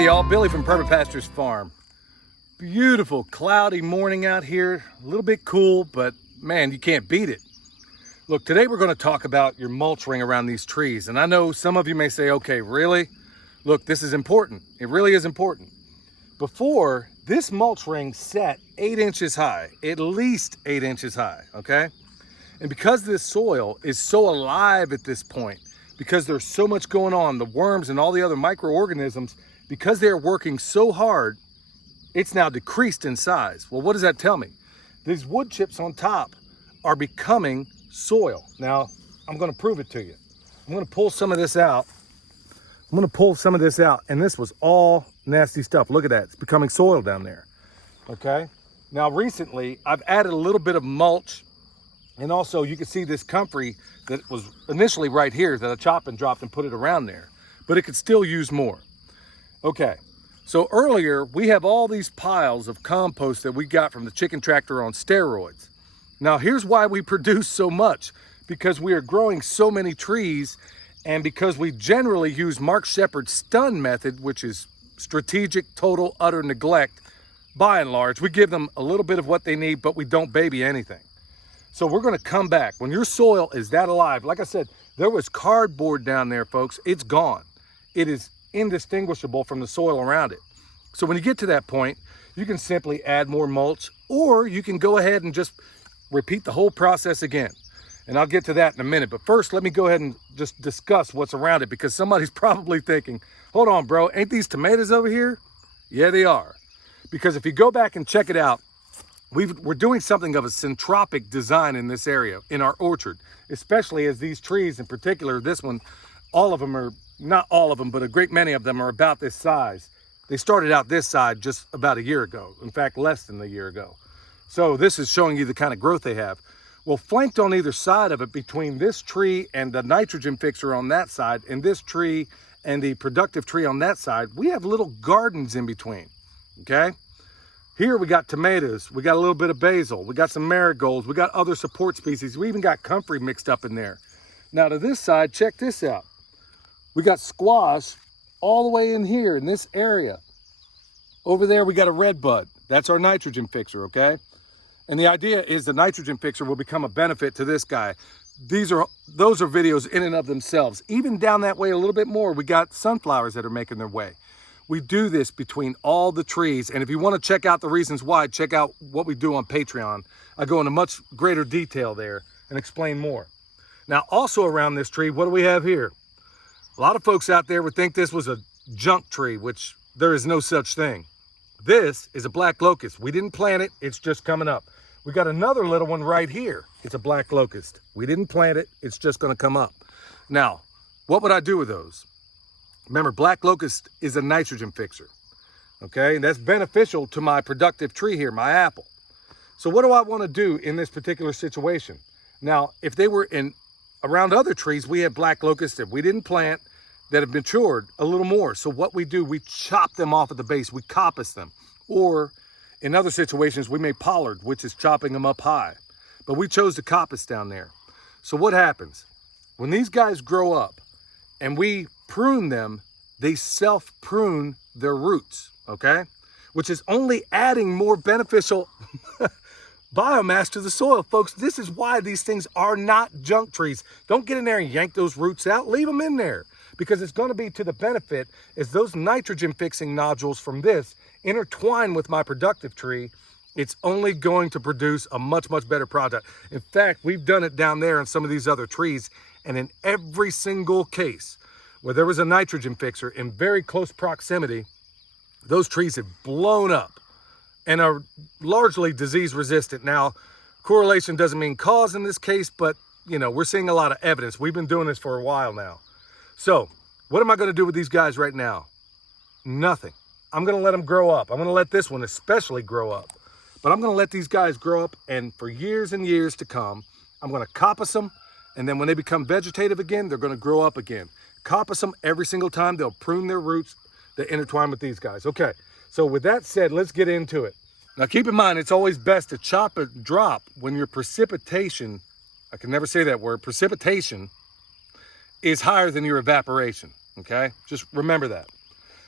Hey y'all, Billy from Pastures farm. Beautiful cloudy morning out here, a little bit cool, but man, you can't beat it. Look, today we're going to talk about your mulch ring around these trees. And I know some of you may say, okay, really? Look, this is important. It really is important. Before, this mulch ring set 8 inches high, at least 8 inches high, okay? And because this soil is so alive at this point, because there's so much going on, the worms and all the other microorganisms, because they're working so hard, it's now decreased in size. Well, what does that tell me? These wood chips on top are becoming soil. Now, I'm gonna prove it to you. I'm gonna pull some of this out. And this was all nasty stuff. Look at that, it's becoming soil down there, okay? Now, recently, I've added a little bit of mulch, and also you can see this comfrey that was initially right here that I chopped and dropped and put it around there, but it could still use more. Okay, so earlier we have all these piles of compost that we got from the chicken tractor on steroids. Now here's why we produce so much, because we are growing so many trees, and because we generally use Mark Shepard's stun method, which is strategic, total, utter neglect. By and large, we give them a little bit of what they need, but we don't baby anything. So we're gonna come back. When your soil is that alive, like I said, there was cardboard down there, folks, it's gone. It is indistinguishable from the soil around it. So when you get to that point, you can simply add more mulch, or you can go ahead and just repeat the whole process again. And I'll get to that in a minute. But first, let me go ahead and just discuss what's around it, because somebody's probably thinking, hold on, bro, ain't these tomatoes over here? Yeah, they are. Because if you go back and check it out, we're doing something of a centropic design in this area, in our orchard, especially as these trees in particular, this one, all of them are, not all of them, but a great many of them are about this size. They started out this side just about a year ago. In fact, less than a year ago. So this is showing you the kind of growth they have. Well, flanked on either side of it, between this tree and the nitrogen fixer on that side, and this tree and the productive tree on that side, we have little gardens in between, okay? Here we got tomatoes, we got a little bit of basil, we got some marigolds, we got other support species, we even got comfrey mixed up in there. Now to this side, check this out. We got squash all the way in here in this area. Over there we got a red bud. That's our nitrogen fixer, okay? And the idea is the nitrogen fixer will become a benefit to this guy. Those are videos in and of themselves. Even down that way a little bit more, we got sunflowers that are making their way. We do this between all the trees. And if you want to check out the reasons why, check out what we do on Patreon. I go into much greater detail there and explain more. Now, also around this tree, what do we have here? A lot of folks out there would think this was a junk tree, which there is no such thing. This is a black locust. We didn't plant it, it's just coming up. We got another little one right here. It's a black locust. We didn't plant it, it's just gonna come up. Now, what would I do with those? Remember, black locust is a nitrogen fixer, okay? And that's beneficial to my productive tree here, my apple. So what do I wanna do in this particular situation? Now, if they were around other trees, we have black locust that we didn't plant that have matured a little more. So what we do, we chop them off at the base, we coppice them. Or in other situations, we may pollard, which is chopping them up high. But we chose to coppice down there. So what happens? When these guys grow up and we prune them, they self-prune their roots, okay? Which is only adding more beneficial biomass to the soil. Folks, this is why these things are not junk trees. Don't get in there and yank those roots out. Leave them in there, because it's going to be to the benefit as those nitrogen fixing nodules from this intertwine with my productive tree. It's only going to produce a much, much better product. In fact, we've done it down there in some of these other trees, and in every single case where there was a nitrogen fixer in very close proximity, those trees have blown up and are largely disease resistant. Now, correlation doesn't mean cause in this case, but you know, we're seeing a lot of evidence. We've been doing this for a while now. So what am I gonna do with these guys right now? Nothing. I'm gonna let them grow up. I'm gonna let this one especially grow up. But I'm gonna let these guys grow up, and for years and years to come, I'm gonna coppice them, and then when they become vegetative again, they're gonna grow up again. Coppice them every single time. They'll prune their roots. They intertwine with these guys. Okay, so with that said, let's get into it. Now keep in mind, it's always best to chop a drop when your precipitation, I can never say that word, precipitation is higher than your evaporation, okay? Just remember that.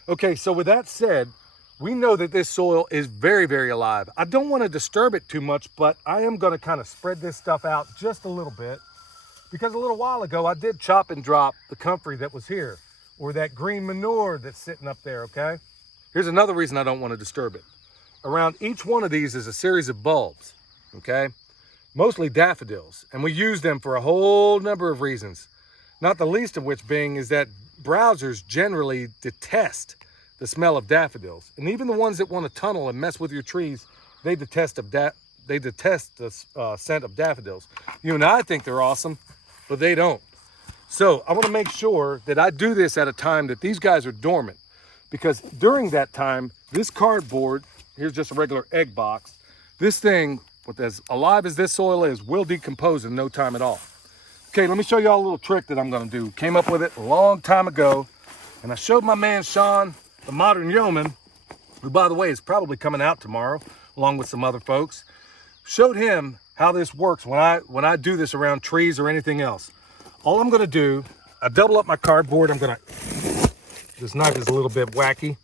Okay, so with that said, we know that this soil is very, very alive. I don't want to disturb it too much, but I am going to kind of spread this stuff out just a little bit, because a little while ago I did chop and drop the comfrey that was here, or that green manure that's sitting up there, okay? Here's another reason I don't want to disturb it. Around each one of these is a series of bulbs, okay? Mostly daffodils, and we use them for a whole number of reasons. Not the least of which being is that browsers generally detest the smell of daffodils. And even the ones that want to tunnel and mess with your trees, they detest the scent of daffodils. You and I think they're awesome, but they don't. So I want to make sure that I do this at a time that these guys are dormant, because during that time, this cardboard, here's just a regular egg box, this thing, with as alive as this soil is, will decompose in no time at all. Okay, let me show y'all a little trick that I'm gonna do. Came up with it a long time ago, and I showed my man Sean, the modern yeoman, who by the way is probably coming out tomorrow, along with some other folks. Showed him how this works when I do this around trees or anything else. All I'm gonna do, I double up my cardboard. This knife is a little bit wacky.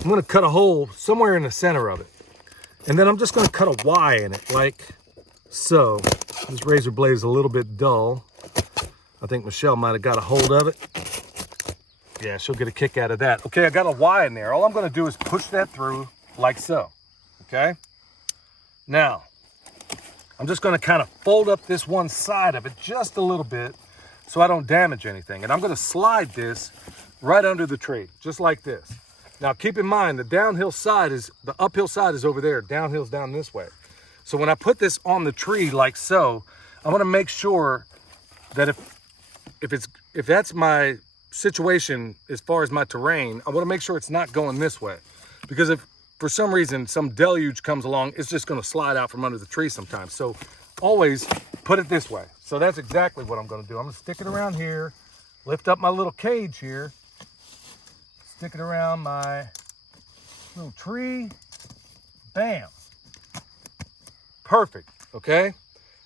I'm gonna cut a hole somewhere in the center of it. And then I'm just gonna cut a Y in it, like so. This razor blade is a little bit dull. I think Michelle might have got a hold of it. Yeah, she'll get a kick out of that. Okay, I got a Y in there. All I'm gonna do is push that through like so, okay? Now, I'm just gonna kind of fold up this one side of it just a little bit so I don't damage anything. And I'm gonna slide this right under the tree, just like this. Now keep in mind, the uphill side is over there, downhill's down this way. So when I put this on the tree like so, I wanna make sure that if that's my situation as far as my terrain, I wanna make sure it's not going this way. Because if for some reason some deluge comes along, it's just gonna slide out from under the tree sometimes. So always put it this way. So that's exactly what I'm gonna do. I'm gonna stick it around here, lift up my little cage here, stick it around my little tree, bam. Perfect, okay?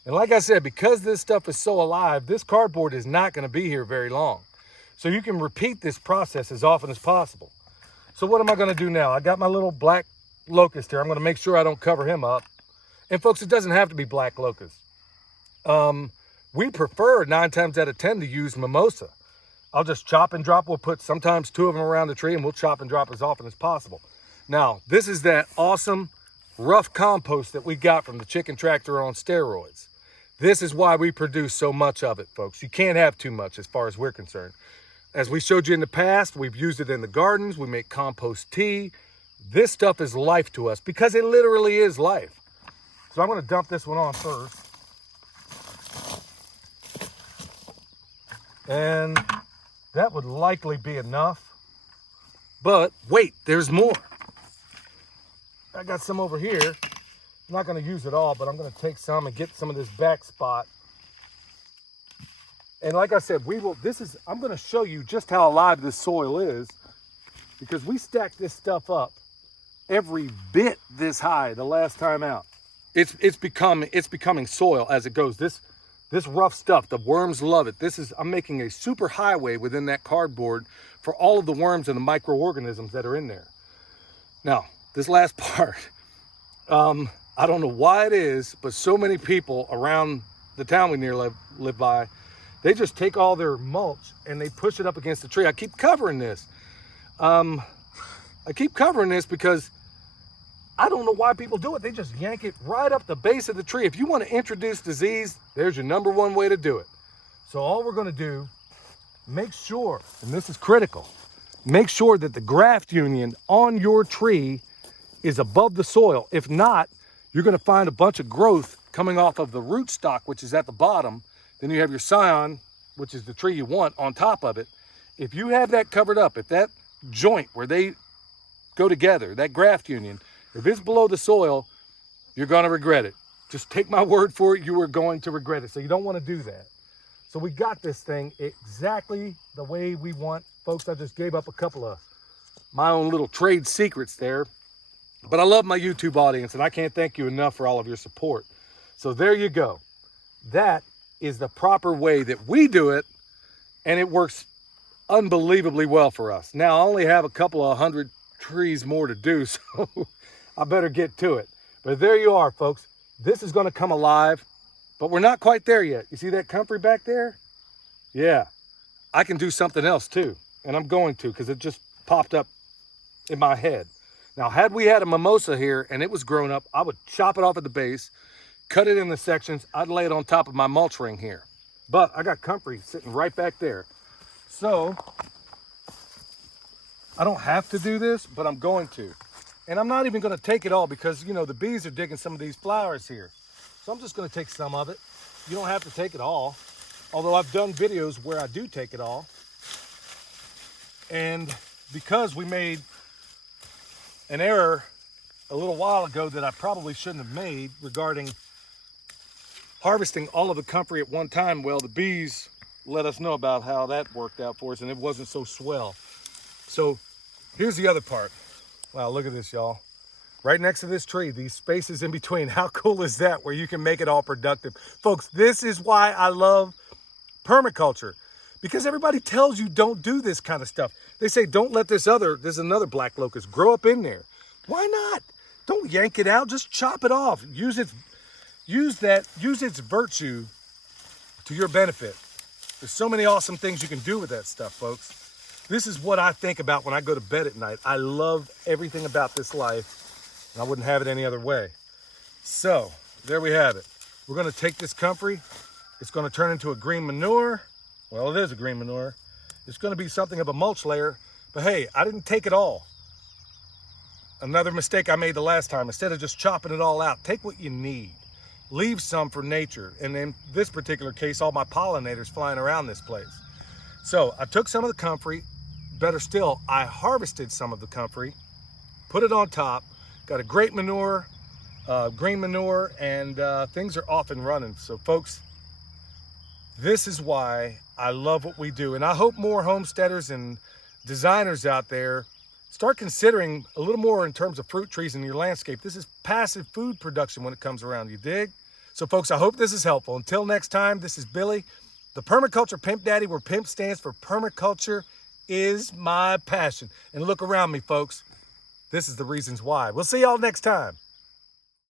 And like I said, because this stuff is so alive, this cardboard is not gonna be here very long. So you can repeat this process as often as possible. So what am I gonna do now? I got my little black locust here. I'm gonna make sure I don't cover him up. And folks, it doesn't have to be black locust. We prefer 9 times out of 10 to use mimosa. I'll just chop and drop. We'll put sometimes 2 of them around the tree, and we'll chop and drop as often as possible. Now, this is that awesome rough compost that we got from the chicken tractor on steroids. This is why we produce so much of it, folks. You can't have too much as far as we're concerned. As we showed you in the past, we've used it in the gardens. We make compost tea. This stuff is life to us because it literally is life. So I'm gonna dump this one on first. And that would likely be enough. But wait, there's more. I got some over here. I'm not gonna use it all, but I'm gonna take some and get some of this back spot. And like I said, I'm gonna show you just how alive this soil is, because we stacked this stuff up every bit this high the last time out. It's becoming soil as it goes. This rough stuff, the worms love it. I'm making a super highway within that cardboard for all of the worms and the microorganisms that are in there. Now, this last part, I don't know why it is, but so many people around the town we live by, they just take all their mulch and they push it up against the tree. I keep covering this. Because I don't know why people do it. They just yank it right up the base of the tree. If you want to introduce disease, there's your number one way to do it. So all we're going to do, make sure, and this is critical, make sure that the graft union on your tree is above the soil. If not, you're going to find a bunch of growth coming off of the rootstock, which is at the bottom. Then you have your scion, which is the tree you want, on top of it. If you have that covered up, if that joint where they go together, that graft union, if it's below the soil, you're going to regret it. Just take my word for it, you are going to regret it. So you don't want to do that. So we got this thing exactly the way we want. Folks, I just gave up a couple of my own little trade secrets there. But I love my YouTube audience, and I can't thank you enough for all of your support. So there you go. That is the proper way that we do it, and it works unbelievably well for us. Now, I only have a couple of hundred trees more to do, so I better get to it. But there you are, folks. This is going to come alive, but we're not quite there yet. You see that comfrey back there? Yeah, I can do something else too, and I'm going to, because it just popped up in my head. Now, had we had a mimosa here and it was grown up, I would chop it off at the base, cut it into sections. I'd lay it on top of my mulch ring here. But I got comfrey sitting right back there. So I don't have to do this, but I'm going to. And I'm not even going to take it all because, you know, the bees are digging some of these flowers here. So I'm just going to take some of it. You don't have to take it all. Although I've done videos where I do take it all. And because we made an error a little while ago that I probably shouldn't have made regarding harvesting all of the comfrey at one time, well, the bees let us know about how that worked out for us, and it wasn't so swell. So here's the other part. Wow, look at this, y'all. Right next to this tree, these spaces in between. How cool is that, where you can make it all productive? Folks, this is why I love permaculture, because everybody tells you don't do this kind of stuff. They say, don't let there's another black locust grow up in there. Why not? Don't yank it out, just chop it off. Use its virtue to your benefit. There's so many awesome things you can do with that stuff, folks. This is what I think about when I go to bed at night. I love everything about this life, and I wouldn't have it any other way. So there we have it. We're gonna take this comfrey. It's gonna turn into a green manure. Well, it is a green manure. It's gonna be something of a mulch layer, but hey, I didn't take it all. Another mistake I made the last time, instead of just chopping it all out, take what you need. Leave some for nature. And in this particular case, all my pollinators flying around this place. So I took some of the comfrey, better still, I harvested some of the comfrey, put it on top, got a great manure, green manure, and things are off and running. So folks, this is why I love what we do. And I hope more homesteaders and designers out there start considering a little more in terms of fruit trees in your landscape. This is passive food production when it comes around, you dig? So folks, I hope this is helpful. Until next time, this is Billy, the Permaculture Pimp Daddy, where PIMP stands for permaculture is my passion. And look around me, folks. This is the reasons why. We'll see y'all next time.